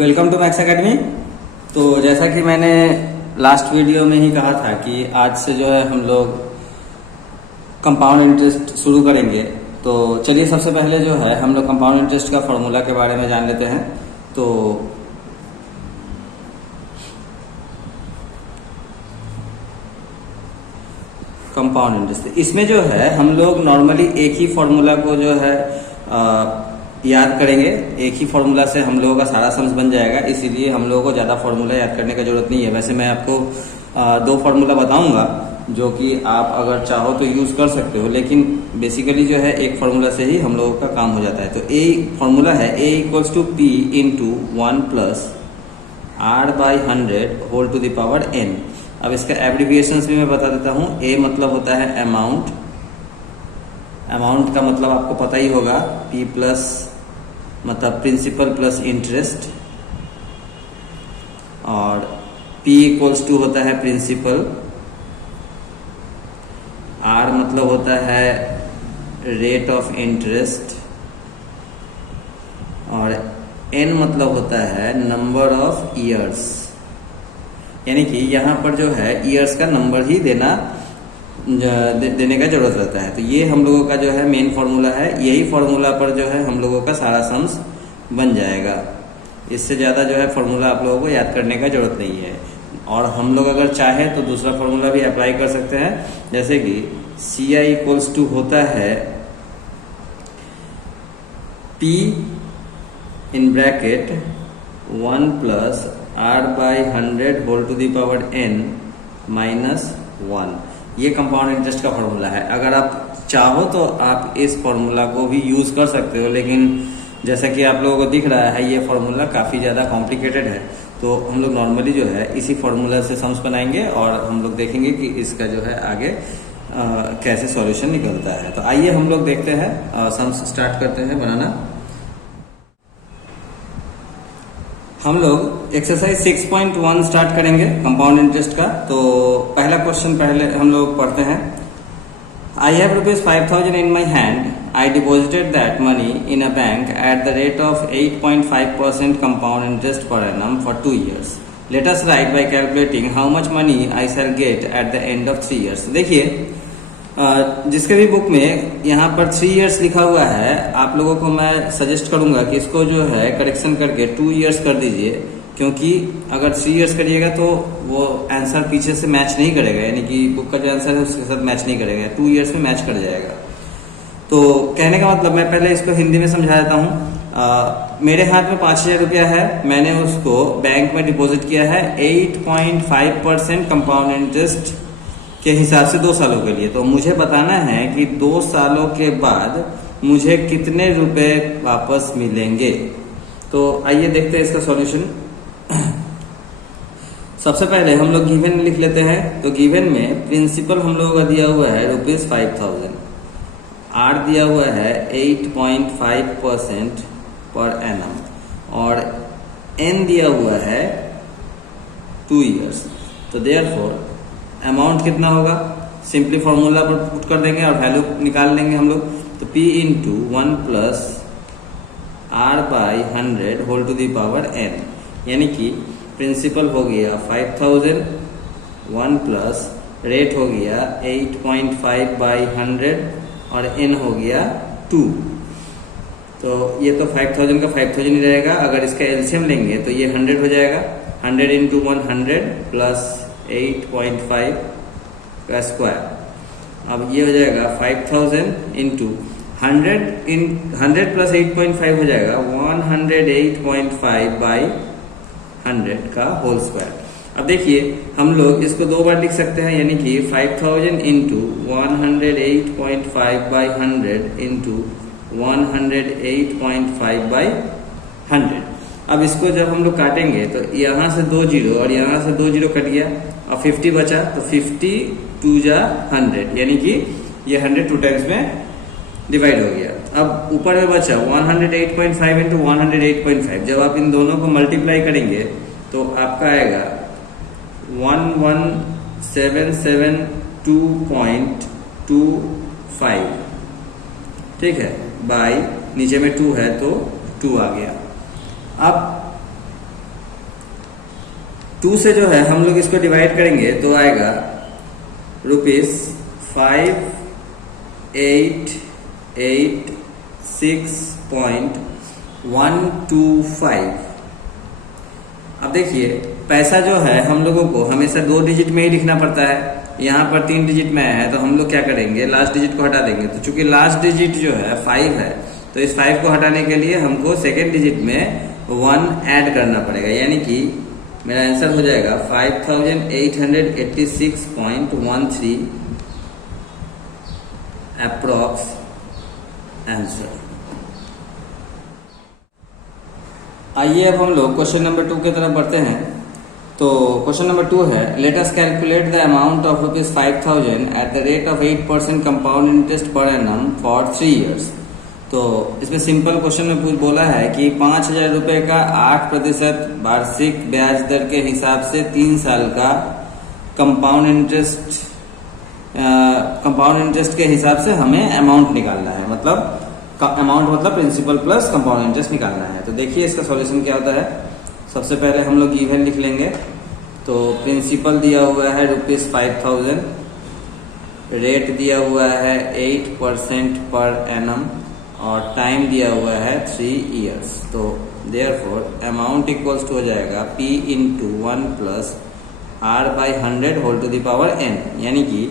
Welcome to max academy. तो जैसा कि मैंने लास्ट वीडियो में ही कहा था कि आज से जो है हम लोग कंपाउंड इंटरेस्ट शुरू करेंगे। तो चलिए सबसे पहले जो है हम लोग कंपाउंड इंटरेस्ट का फॉर्मूला के बारे में जान लेते हैं। तो कंपाउंड इंटरेस्ट, इसमें जो है हम लोग नॉर्मली एक ही फॉर्मूला को जो है याद करेंगे। एक ही फॉर्मूला से हम लोगों का सारा सम्स बन जाएगा, इसीलिए हम लोगों को ज़्यादा फॉर्मूला याद करने का जरूरत नहीं है। वैसे मैं आपको दो फॉर्मूला बताऊंगा जो कि आप अगर चाहो तो यूज़ कर सकते हो, लेकिन बेसिकली जो है एक फॉर्मूला से ही हम लोगों का काम हो जाता है। तो ए फॉर्मूला है A equals to P into 1 plus R by 100 whole to the power N। अब इसका एब्रीविएशंस भी मैं बता देता हूँ। A मतलब होता है अमाउंट, अमाउंट का मतलब आपको पता ही होगा। P प्लस मतलब प्रिंसिपल प्लस इंटरेस्ट, और P इक्वल्स टू होता है प्रिंसिपल, R मतलब होता है रेट ऑफ इंटरेस्ट, और N मतलब होता है नंबर ऑफ ईयर्स। यानी कि यहाँ पर जो है ईयर्स का नंबर ही देने का जरूरत रहता है। तो ये हम लोगों का जो है मेन फॉर्मूला है। यही फॉर्मूला पर जो है हम लोगों का सारा सम्स बन जाएगा। इससे ज़्यादा जो है फॉर्मूला आप लोगों को याद करने का जरूरत नहीं है। और हम लोग अगर चाहे तो दूसरा फॉर्मूला भी अप्लाई कर सकते हैं, जैसे कि CI इक्वल्स टू होता है P in bracket 1 plus R by 100 whole to the power N minus 1। ये कंपाउंड इंटरेस्ट का फॉर्मूला है। अगर आप चाहो तो आप इस फॉर्मूला को भी यूज कर सकते हो, लेकिन जैसा कि आप लोगों को दिख रहा है ये फॉर्मूला काफ़ी ज़्यादा कॉम्प्लिकेटेड है। तो हम लोग नॉर्मली जो है इसी फॉर्मूला से सम्स बनाएंगे और हम लोग देखेंगे कि इसका जो है आगे कैसे सॉल्यूशन निकलता है। तो आइए हम लोग देखते हैं, सम्स स्टार्ट करते हैं बनाना। हम लोग एक्सरसाइज 6.1 स्टार्ट करेंगे कंपाउंड इंटरेस्ट का। तो पहला क्वेश्चन पहले हम लोग पढ़ते हैं। I have rupees 5,000 in my hand. I deposited that money in a bank at the rate of 8.5% compound interest per annum for 2 years. Let us write by calculating how much money I shall get at the end of 3 years. देखिए जिसके भी book में यहाँ पर 3 years लिखा हुआ है, आप लोगों को मैं सजेस्ट करूंगा कि इसको जो है करेक्शन करके 2 years कर दीजिए, क्योंकि अगर 3 years करिएगा तो वो आंसर पीछे से मैच नहीं करेगा, यानी कि बुक का जो आंसर है उसके साथ मैच नहीं करेगा। 2 years में मैच कर जाएगा। तो कहने का मतलब मैं पहले इसको हिंदी में समझा देता हूँ। मेरे हाथ में 5,000 रुपया है, मैंने उसको बैंक में डिपॉजिट किया है 8.5% कंपाउंड इंटरेस्ट के हिसाब से 2 सालों के लिए। तो मुझे बताना है कि 2 सालों के बाद मुझे कितने रुपए वापस मिलेंगे। तो आइए देखते हैं इसका सॉल्यूशन। सबसे पहले हम लोग गिवन लिख लेते हैं। तो गिवन में प्रिंसिपल हम लोगों का दिया हुआ है रुपीज 5,000, R दिया हुआ है 8.5% पर एनम, और N दिया हुआ है 2 years। तो देयरफॉर अमाउंट कितना होगा, सिंपली फॉर्मूला पर पुट कर देंगे और वैल्यू निकाल लेंगे हम लोग। तो P into 1 plus R by 100 whole to the power N, यानी कि प्रिंसिपल हो गया 5,000, 1 प्लस रेट हो गया 8.5 बाई 100 और N हो गया 2। तो ये तो 5,000 का 5,000 ही रहेगा। अगर इसका एलसीएम लेंगे तो ये 100 हो जाएगा। 100 इंटू 100 प्लस 8.5 का स्क्वायर। अब ये हो जाएगा 5,000 इंटू 100 प्लस 8.5 हो जाएगा 108.5 बाई 100 का होल स्क्वायर। अब देखिए हम लोग इसको 2 बार लिख सकते हैं, यानी कि 5,000 इंटू 108.5 बाई 100 इंटू 108.5 बाई 100। अब इसको जब हम लोग काटेंगे तो यहाँ से 2 जीरो और यहाँ से 2 जीरो कट गया और 50 बचा। तो 50 2 जा 100, यानी कि ये 100 2 टाइम्स में डिवाइड हो गया। अब ऊपर में बचा 108.5 इंटू 108.5। जब आप इन दोनों को मल्टीप्लाई करेंगे तो आपका आएगा 11,772.25, ठीक है, बाई नीचे में 2 है तो 2 आ गया। अब 2 से जो है हम लोग इसको डिवाइड करेंगे तो आएगा ₹5,886.125। अब देखिए पैसा जो है हम लोगों को हमेशा 2 डिजिट में ही लिखना पड़ता है, यहाँ पर 3 डिजिट में है तो हम लोग क्या करेंगे, लास्ट डिजिट को हटा देंगे। तो चूंकि लास्ट डिजिट जो है 5 है तो इस 5 को हटाने के लिए हमको सेकेंड डिजिट में 1 ऐड करना पड़ेगा, यानी कि मेरा आंसर हो जाएगा 5,886.13 अप्रॉक्स आंसर। आइए अब हम लोग क्वेश्चन नंबर 2 की तरफ बढ़ते हैं। तो क्वेश्चन नंबर 2 है, let us calculate the amount of ₹5,000 at the rate of 8% compound interest per annum for 3 years। तो इसमें सिंपल क्वेश्चन में बोला है कि 5,000 रुपए का 8% वार्षिक ब्याज दर के हिसाब से 3 साल का कंपाउंड इंटरेस्ट के हिसाब से हमें अमाउंट निकालना है, मतलब अमाउंट मतलब प्रिंसिपल प्लस कंपाउंड इंटरेस्ट निकालना है। तो देखिए इसका सॉल्यूशन क्या होता है। सबसे पहले हम लोग गिवन लिख लेंगे। तो प्रिंसिपल दिया हुआ है ₹5,000, रेट दिया हुआ है 8% पर एनम और टाइम दिया हुआ है 3 years। तो देयरफॉर अमाउंट इक्वल्स टू हो जाएगा P into 1 plus R/100 whole to the power n, यानी कि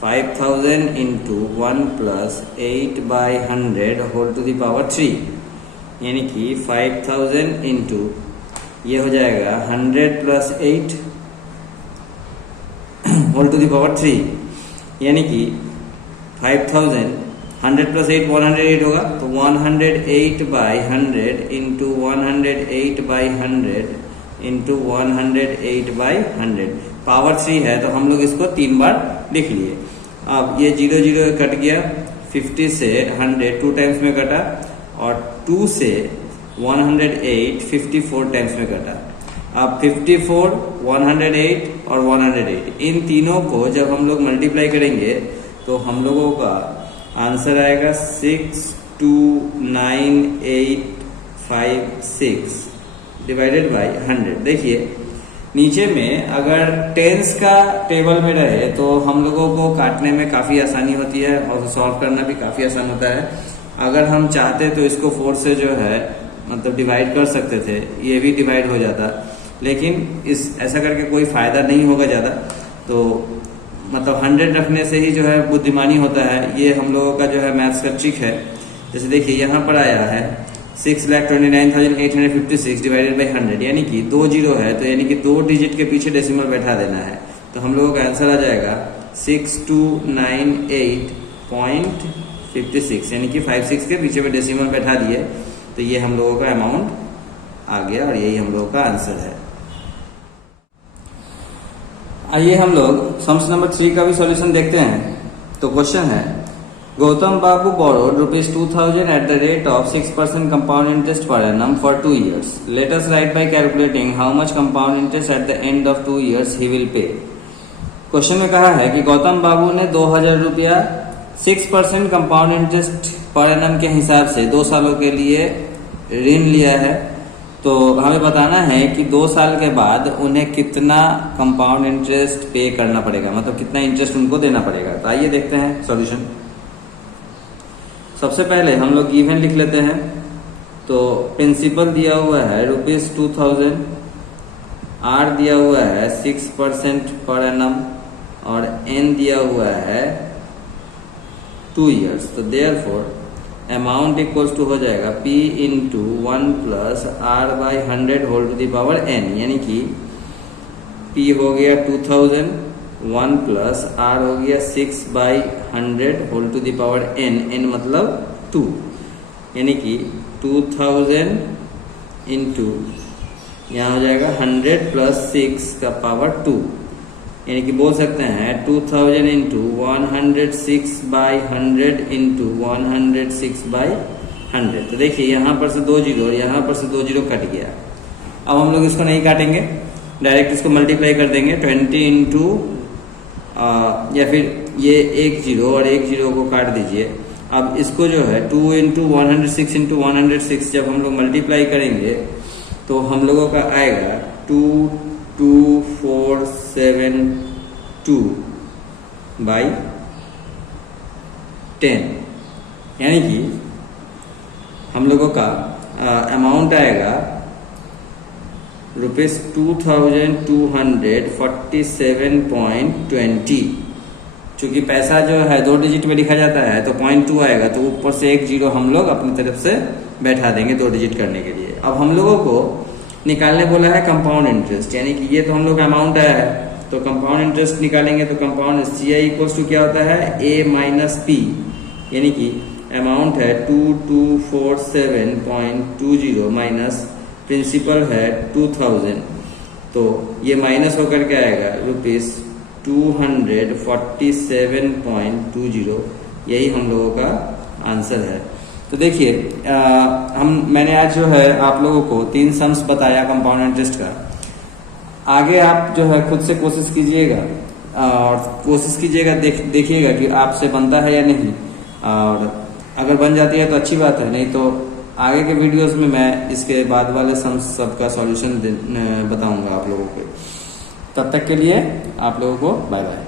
5,000 into 1 plus 8/100 whole to the power 3, यानी कि 5,000 इंटू ये हो जाएगा 100 plus 8 whole to the power 3, यानी कि 5,000 100 प्लस 8 108 होगा। तो 108/100 इंटू 108/100 इंटू 108/100 पावर 3 है, तो हम लोग इसको 3 बार लिख लिए। अब ये 0 0 कट गया, 50 से 100 2 टाइम्स में कटा और 2 से 108 54 टाइम्स में कटा। अब 54 108 और 108 इन तीनों को जब हम लोग मल्टीप्लाई करेंगे तो हम लोगों का आंसर आएगा 629,856 डिवाइडेड बाय 100। देखिए नीचे में अगर टेंस का टेबल में रहे तो हम लोगों को काटने में काफी आसानी होती है और सॉल्व करना भी काफी आसान होता है। अगर हम चाहते तो इसको 4 से जो है मतलब डिवाइड कर सकते थे, ये भी डिवाइड हो जाता, लेकिन ऐसा करके कोई फायदा नहीं होगा ज्यादा। तो मतलब 100 रखने से ही जो है बुद्धिमानी होता है, ये हम लोगों का जो है मैथ्स का ट्रिक है। जैसे देखिए यहाँ पर आया है 6,29,856 डिवाइडेड बाई 100, यानी कि 2 जीरो है तो यानी कि 2 डिजिट के पीछे डेसिमल बैठा देना है। तो हम लोगों का आंसर आ जाएगा 6,298.56, यानी कि 56 के पीछे में डेसिमल बैठा दिए तो ये हम लोगों का अमाउंट आ गया और यही हम लोगों का आंसर है। आइए हम लोग सम्स नंबर 3 का भी सॉल्यूशन देखते हैं। तो क्वेश्चन है, गौतम बाबू borrowed ₹2,000 at the rate of 6% compound interest per annum for 2 years. Let us write by calculating how much compound interest at the end of 2 years he will pay. Question में कहा है कि गौतम बाबू ने 2,000 रुपया 6% कंपाउंड इंटरेस्ट पर एनम के हिसाब से 2 सालों के लिए ऋण लिया है। तो हमें बताना है कि 2 साल के बाद उन्हें कितना कंपाउंड इंटरेस्ट पे करना पड़ेगा, मतलब कितना इंटरेस्ट उनको देना पड़ेगा। तो आइए देखते हैं सॉल्यूशन। सबसे पहले हम लोग गिवन लिख लेते हैं। तो प्रिंसिपल दिया हुआ है ₹2,000, R दिया हुआ है 6% पर एनम और N दिया हुआ है 2 years। तो देयरफॉर अमाउंट इक्वल्स टू हो जाएगा P into 1 plus R/100 whole to the power N, यानी कि P हो गया 2,000, 1 प्लस R हो गया 6/100 whole to the power N, N मतलब 2, यानी कि 2,000 इंटू यहाँ हो जाएगा 100 प्लस 6 का पावर 2, यानी कि बोल सकते हैं 2,000 इंटू 106/100 इंटू 106/100। तो देखिए यहाँ पर से 2 जीरो और यहाँ पर से 2 जीरो कट गया। अब हम लोग इसको नहीं काटेंगे, डायरेक्ट इसको मल्टीप्लाई कर देंगे 20 इंटू या फिर ये 1 जीरो और 1 जीरो को काट दीजिए। अब इसको जो है 2 इंटू 106 इंटू 106 जब हम लोग मल्टीप्लाई करेंगे तो हम लोगों का आएगा 2 2472 बाई 10, यानी कि हम लोगों का अमाउंट आएगा ₹2247.20। चूंकि पैसा जो है 2 डिजिट में लिखा जाता है तो 0.2 आएगा, तो ऊपर से एक जीरो हम लोग अपनी तरफ से बैठा देंगे 2 डिजिट करने के लिए। अब हम लोगों को निकालने बोला है कंपाउंड इंटरेस्ट, यानी कि ये तो हम लोग अमाउंट आया है, तो कंपाउंड इंटरेस्ट निकालेंगे। तो कंपाउंड CI इक्वल्स टू क्या होता है, A माइनस P, यानी कि अमाउंट है 2247.20 माइनस प्रिंसिपल है 2000, तो ये माइनस होकर के आएगा ₹247.20। यही हम लोगों का आंसर है। तो देखिए मैंने आज जो है आप लोगों को 3 सम्स बताया कंपाउंड इंटरेस्ट का। आगे आप जो है खुद से कोशिश कीजिएगा और कोशिश कीजिएगा, देखिएगा कि आपसे बनता है या नहीं, और अगर बन जाती है तो अच्छी बात है, नहीं तो आगे के वीडियोस में मैं इसके बाद वाले सम्स सबका सॉल्यूशन बताऊंगा आप लोगों को। तब तक के लिए आप लोगों को बाय बाय।